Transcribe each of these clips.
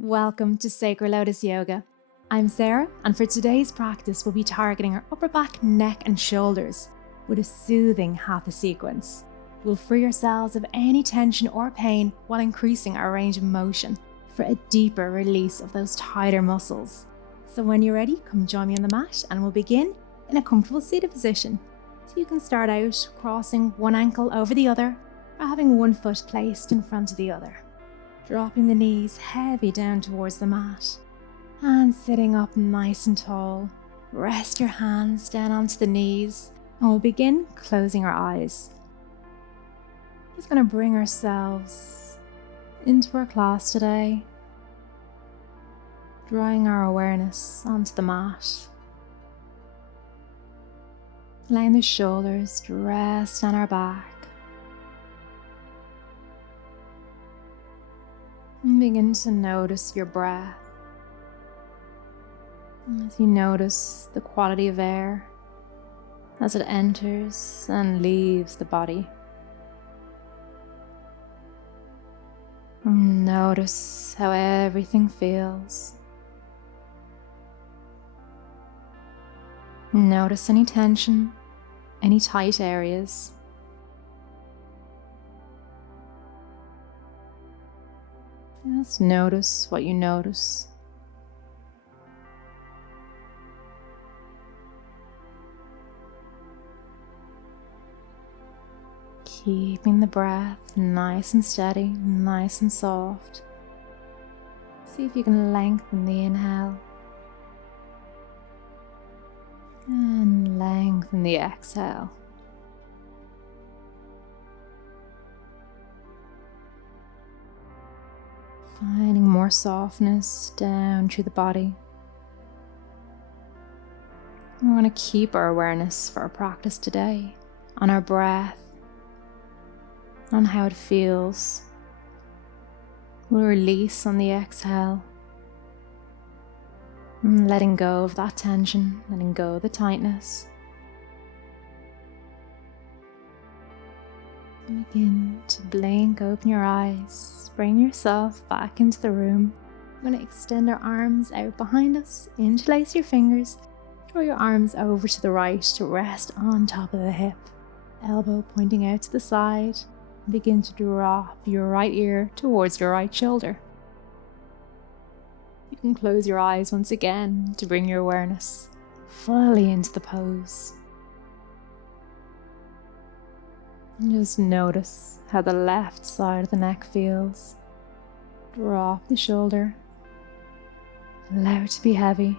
Welcome to Sacred Lotus Yoga. I'm Sarah, and for today's practice, we'll be targeting our upper back, neck, and shoulders with a soothing Hatha sequence. We'll free ourselves of any tension or pain while increasing our range of motion for a deeper release of those tighter muscles. So when you're ready, come join me on the mat and we'll begin in a comfortable seated position. So you can start out crossing one ankle over the other or having one foot placed in front of the other. Dropping the knees heavy down towards the mat and sitting up nice and tall. Rest your hands down onto the knees and we'll begin closing our eyes. Just going to bring ourselves into our class today, drawing our awareness onto the mat, allowing the shoulders to rest on our back. And begin to notice your breath. As you notice the quality of air as it enters and leaves the body. And notice how everything feels. Notice any tension, any tight areas. Just notice what you notice. Keeping the breath nice and steady, nice and soft. See if you can lengthen the inhale and lengthen the exhale. Finding more softness down through the body. We want to keep our awareness for our practice today on our breath, on how it feels. We'll release on the exhale, and letting go of that tension, letting go of the tightness. Begin to blink, open your eyes, bring yourself back into the room. We're going to extend our arms out behind us, interlace your fingers, draw your arms over to the right to rest on top of the hip, elbow pointing out to the side. Begin to drop your right ear towards your right shoulder. You can close your eyes once again to bring your awareness fully into the pose. And just notice how the left side of the neck feels. Drop the shoulder. Allow it to be heavy.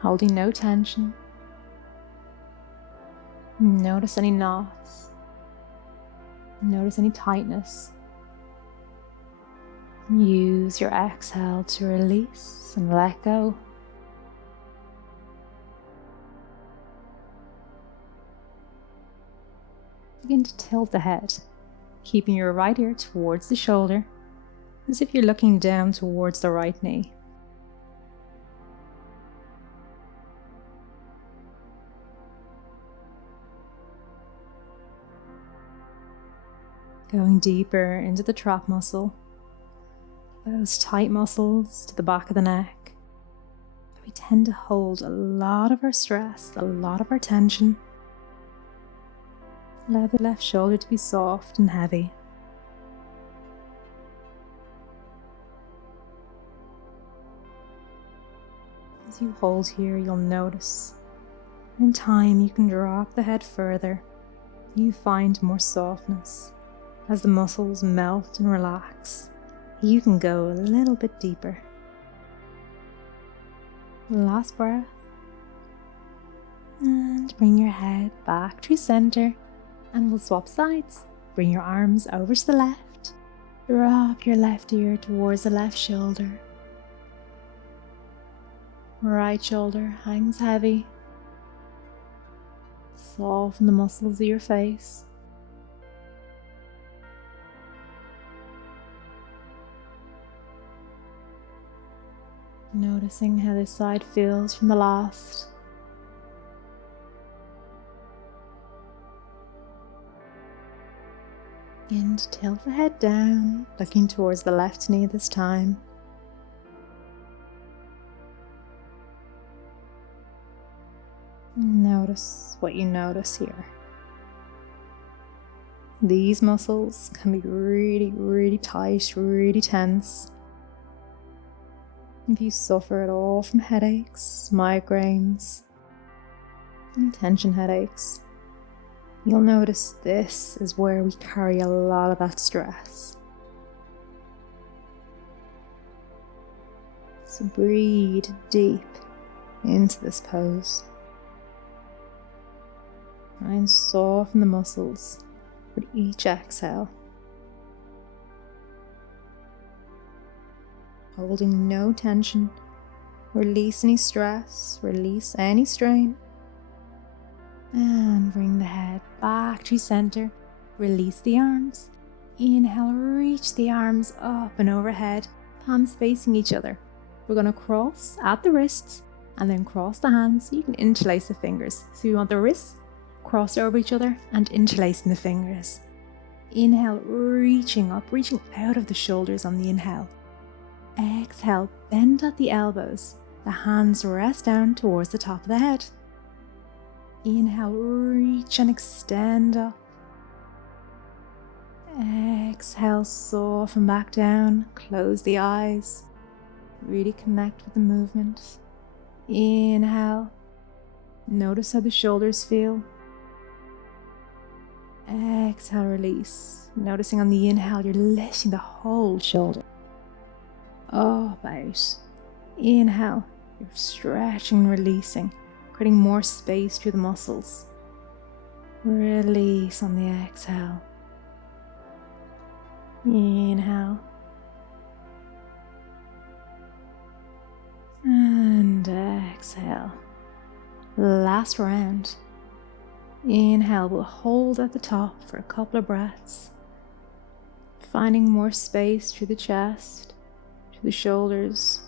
Holding no tension. Notice any knots. Notice any tightness. Use your exhale to release and let go. Begin to tilt the head, keeping your right ear towards the shoulder, as if you're looking down towards the right knee. Going deeper into the trap muscle, those tight muscles to the back of the neck. We tend to hold a lot of our stress, a lot of our tension. Allow the left shoulder to be soft and heavy. As you hold here, you'll notice. In time, you can drop the head further. You find more softness. As the muscles melt and relax, you can go a little bit deeper. Last breath. And bring your head back to center. And we'll swap sides. Bring your arms over to the left. Drop your left ear towards the left shoulder. Right shoulder hangs heavy. Soften the muscles of your face. Noticing how this side feels from the last. Begin to tilt the head down, looking towards the left knee this time. Notice what you notice here. These muscles can be really, really tight, really tense. If you suffer at all from headaches, migraines, any tension headaches, you'll notice this is where we carry a lot of that stress. So breathe deep into this pose. Try and soften the muscles with each exhale. Holding no tension. Release any stress, release any strain. And bring the head back to center. Release the arms. Inhale, reach the arms up and overhead, palms facing each other. We're going to cross at the wrists and then cross the hands. You can interlace the fingers. So you want the wrists cross over each other and interlacing the fingers. Inhale, reaching up, reaching out of the shoulders on the inhale. Exhale, bend at the elbows. The hands rest down towards the top of the head. Inhale, reach and extend up. Exhale, soften back down. Close the eyes. Really connect with the movement. Inhale. Notice how the shoulders feel. Exhale, release. Noticing on the inhale, you're lifting the whole shoulder up, out. Inhale, you're stretching and releasing, creating more space through the muscles. Release on the exhale. Inhale. And exhale. Last round. Inhale, we'll hold at the top for a couple of breaths. Finding more space through the chest, through the shoulders.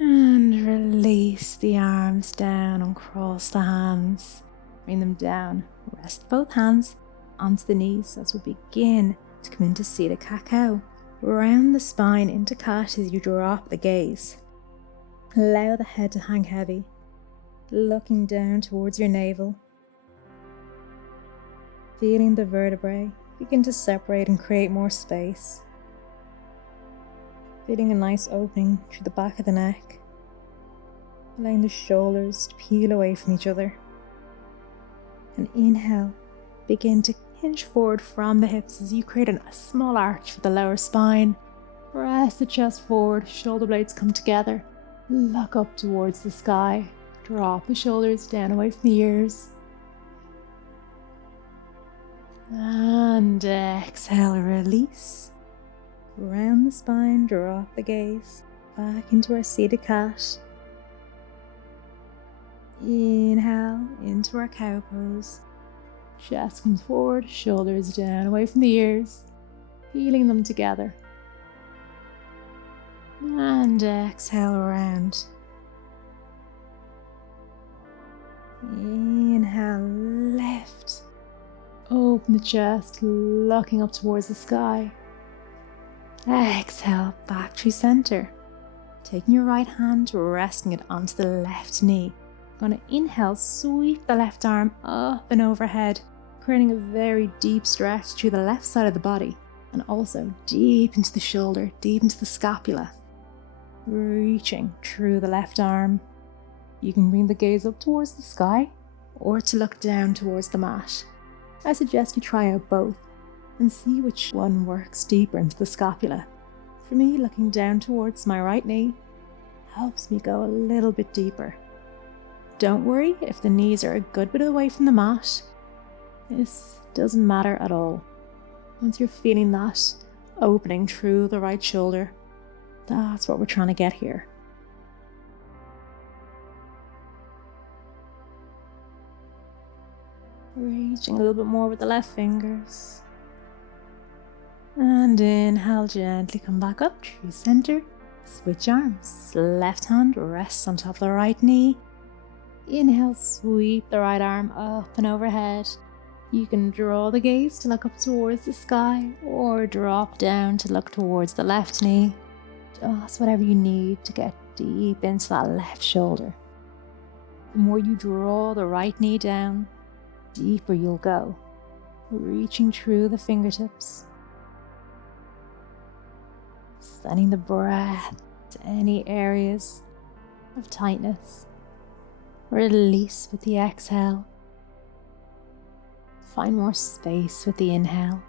And release the arms down and cross the hands. Bring them down. Rest both hands onto the knees as we begin to come into seated cat-cow. Round the spine into cat as you drop the gaze. Allow the head to hang heavy, looking down towards your navel. Feeling the vertebrae begin to separate and create more space. Feeling a nice opening through the back of the neck. Allowing the shoulders to peel away from each other. And inhale, begin to hinge forward from the hips as you create a small arch for the lower spine. Press the chest forward, shoulder blades come together. Look up towards the sky. Drop the shoulders down away from the ears. And exhale, release. Round the spine, drop the gaze. Back into our seated cat. Inhale into our cow pose. Chest comes forward, shoulders down away from the ears. Feeling them together. And exhale around. Inhale, lift. Open the chest, looking up towards the sky. Exhale, back to center. Taking your right hand, resting it onto the left knee. Going to inhale, sweep the left arm up and overhead, creating a very deep stretch through the left side of the body and also deep into the shoulder, deep into the scapula. Reaching through the left arm. You can bring the gaze up towards the sky or to look down towards the mat. I suggest you try out both and see which one works deeper into the scapula. For me, looking down towards my right knee helps me go a little bit deeper. Don't worry if the knees are a good bit away from the mat. This doesn't matter at all. Once you're feeling that opening through the right shoulder, that's what we're trying to get here. Reaching a little bit more with the left fingers. And inhale, gently come back up through center. Switch arms. Left hand rests on top of the right knee. Inhale, sweep the right arm up and overhead. You can draw the gaze to look up towards the sky or drop down to look towards the left knee. Just whatever you need to get deep into that left shoulder. The more you draw the right knee down, deeper you'll go, reaching through the fingertips. Sending the breath to any areas of tightness. Release with the exhale. Find more space with the inhale.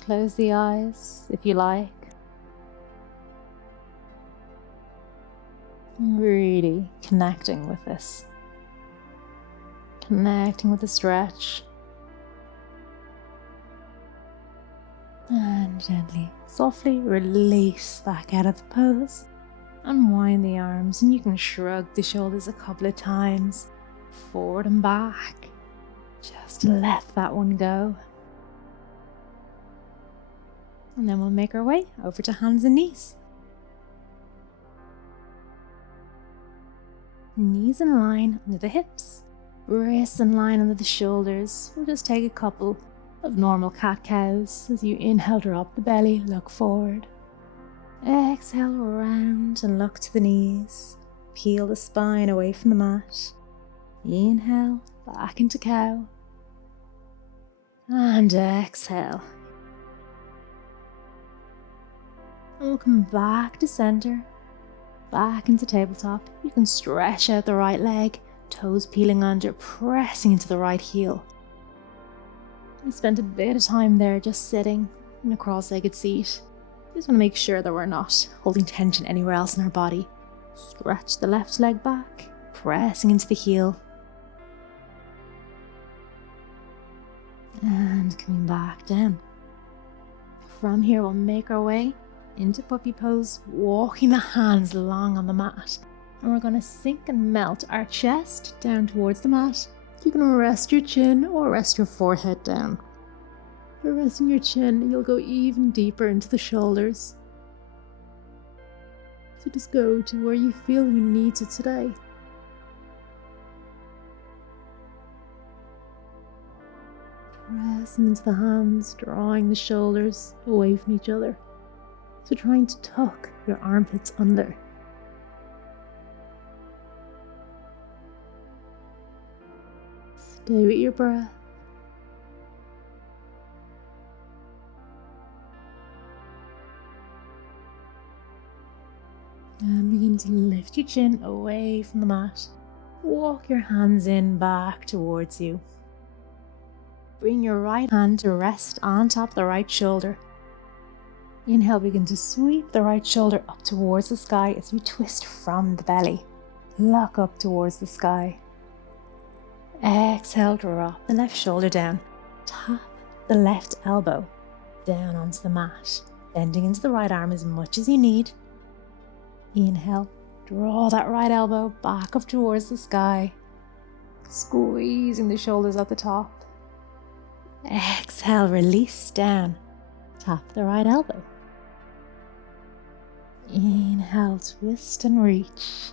Close the eyes if you like. Really connecting with this. Connecting with the stretch. And gently, softly release back out of the pose. Unwind the arms, and you can shrug the shoulders a couple of times, forward and back. Just let that one go. And then we'll make our way over to hands and knees. Knees in line under the hips, wrists in line under the shoulders. We'll just take a couple of normal cat-cows. As you inhale, drop the belly, look forward. Exhale, round and look to the knees. Peel the spine away from the mat. Inhale, back into cow. And exhale. And we'll come back to center. Back into tabletop. You can stretch out the right leg, toes peeling under, pressing into the right heel. We spent a bit of time there just sitting in a cross-legged seat. Just want to make sure that we're not holding tension anywhere else in our body. Stretch the left leg back, pressing into the heel. And coming back down. From here, we'll make our way into puppy pose, walking the hands long on the mat. And we're going to sink and melt our chest down towards the mat. You can rest your chin or rest your forehead down. By resting your chin, you'll go even deeper into the shoulders. So just go to where you feel you need to today. Pressing into the hands, drawing the shoulders away from each other. So trying to tuck your armpits under. Stay with your breath. And begin to lift your chin away from the mat. Walk your hands in back towards you. Bring your right hand to rest on top of the right shoulder. Inhale, begin to sweep the right shoulder up towards the sky as you twist from the belly. Look up towards the sky. Exhale, drop the left shoulder down. Tap the left elbow down onto the mat, bending into the right arm as much as you need. Inhale, draw that right elbow back up towards the sky, squeezing the shoulders at the top. Exhale, release down. Tap the right elbow. Inhale, twist and reach.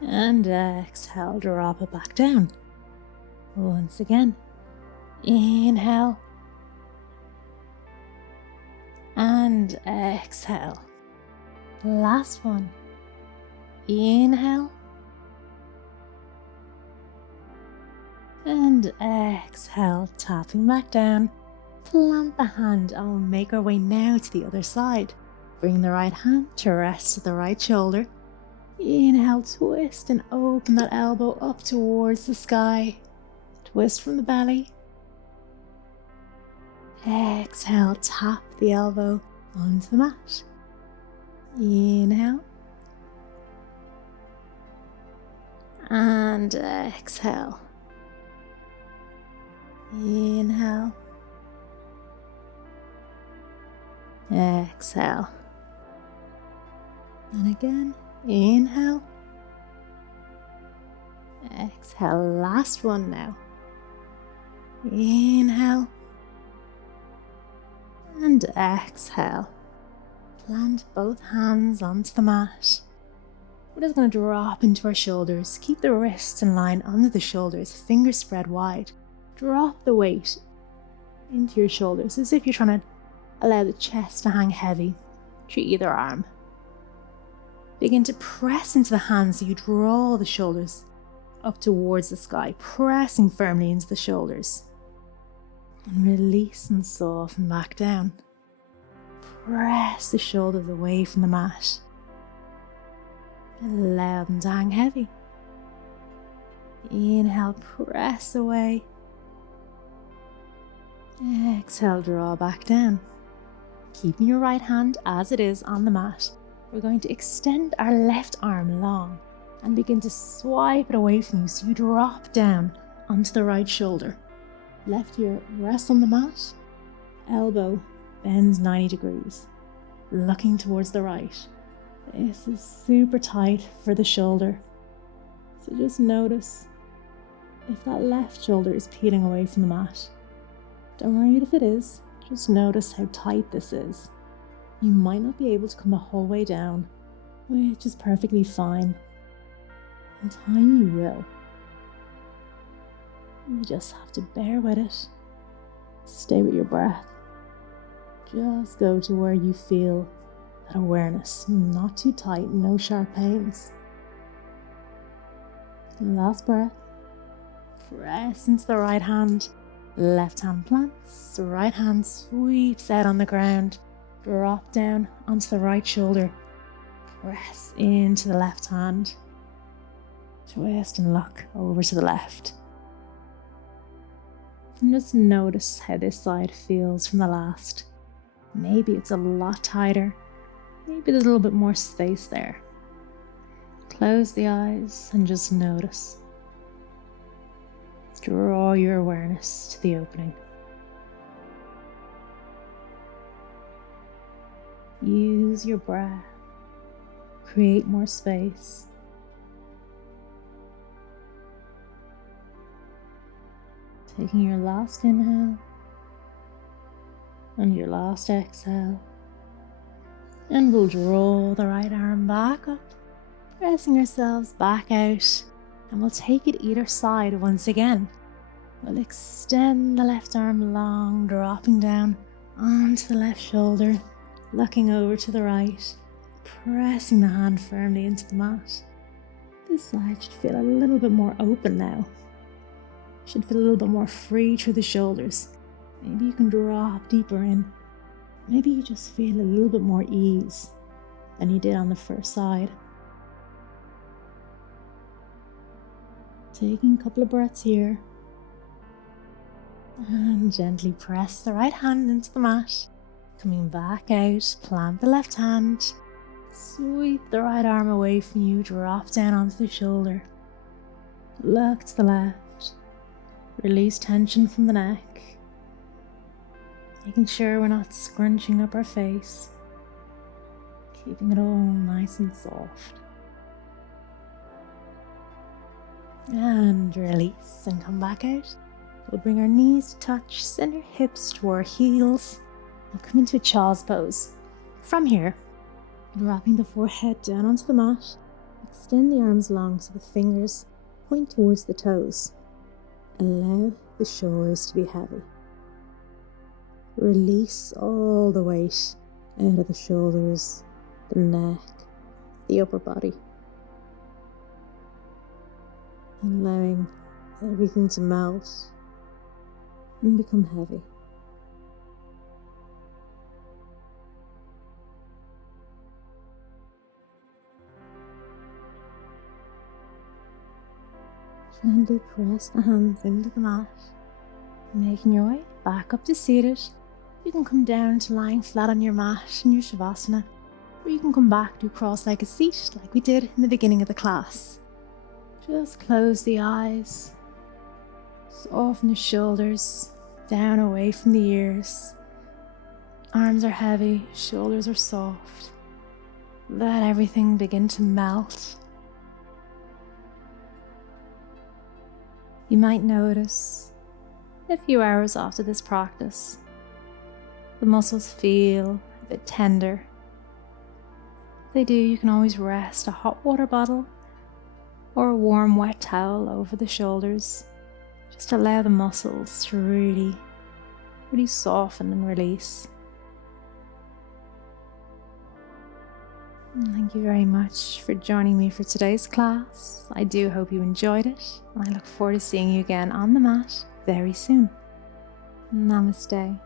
And exhale, drop it back down. Once again, inhale. And exhale. Last one. Inhale. And exhale, tapping back down. Plant the hand and we'll make our way now to the other side. Bring the right hand to rest to the right shoulder. Inhale, twist and open that elbow up towards the sky. Twist from the belly. Exhale, tap the elbow onto the mat. Inhale. And exhale. Inhale. Exhale. And again, inhale. Exhale, last one now. Inhale. And exhale. Plant both hands onto the mat. We're just going to drop into our shoulders. Keep the wrists in line under the shoulders, fingers spread wide. Drop the weight into your shoulders as if you're trying to allow the chest to hang heavy through either arm. Begin to press into the hands so you draw the shoulders up towards the sky, pressing firmly into the shoulders. And release and soften back down. Press the shoulders away from the mat. Allow them to hang heavy. Inhale, press away. Exhale, draw back down. Keeping your right hand as it is on the mat, we're going to extend our left arm long and begin to swipe it away from you so you drop down onto the right shoulder. Left ear rests on the mat, elbow bends 90 degrees, looking towards the right. This is super tight for the shoulder, so just notice if that left shoulder is peeling away from the mat. Don't worry if it is, just notice how tight this is. You might not be able to come the whole way down, which is perfectly fine. In time you will. You just have to bear with it. Stay with your breath. Just go to where you feel that awareness. Not too tight, no sharp pains. Last breath. Press into the right hand. Left hand plants. Right hand sweeps out on the ground. Drop down onto the right shoulder. Press into the left hand. Twist and look over to the left. And just notice how this side feels from the last. Maybe it's a lot tighter. Maybe there's a little bit more space there. Close the eyes and just notice. Draw your awareness to the opening. Use your breath. Create more space. Taking your last inhale and your last exhale. And we'll draw the right arm back up, pressing ourselves back out. And we'll take it either side once again. We'll extend the left arm long, dropping down onto the left shoulder, looking over to the right, pressing the hand firmly into the mat. This side should feel a little bit more open now. Should feel a little bit more free through the shoulders. Maybe you can drop deeper in. Maybe you just feel a little bit more ease than you did on the first side. Taking a couple of breaths here. And gently press the right hand into the mat. Coming back out, plant the left hand. Sweep the right arm away from you, drop down onto the shoulder. Look to the left. Release tension from the neck. Making sure we're not scrunching up our face. Keeping it all nice and soft. And release and come back out. We'll bring our knees to touch, send our hips to our heels. We'll come into a child's pose. From here, dropping the forehead down onto the mat, extend the arms long so the fingers point towards the toes. Allow the shoulders to be heavy. Release all the weight out of the shoulders, the neck, the upper body. Allowing everything to melt and become heavy. Gently press the hands into the mat, making your way back up to seated. You can come down to lying flat on your mat in your Shavasana, or you can come back to a cross-legged seat like we did in the beginning of the class. Just close the eyes, soften the shoulders, down away from the ears. Arms are heavy, shoulders are soft. Let everything begin to melt. You might notice, a few hours after this practice, the muscles feel a bit tender, a they do, you can always rest a hot water bottle or a warm wet towel over the shoulders. Just allow the muscles to really soften and release. And thank you very much for joining me for today's class. I do hope you enjoyed it, and I look forward to seeing you again on the mat very soon. Namaste.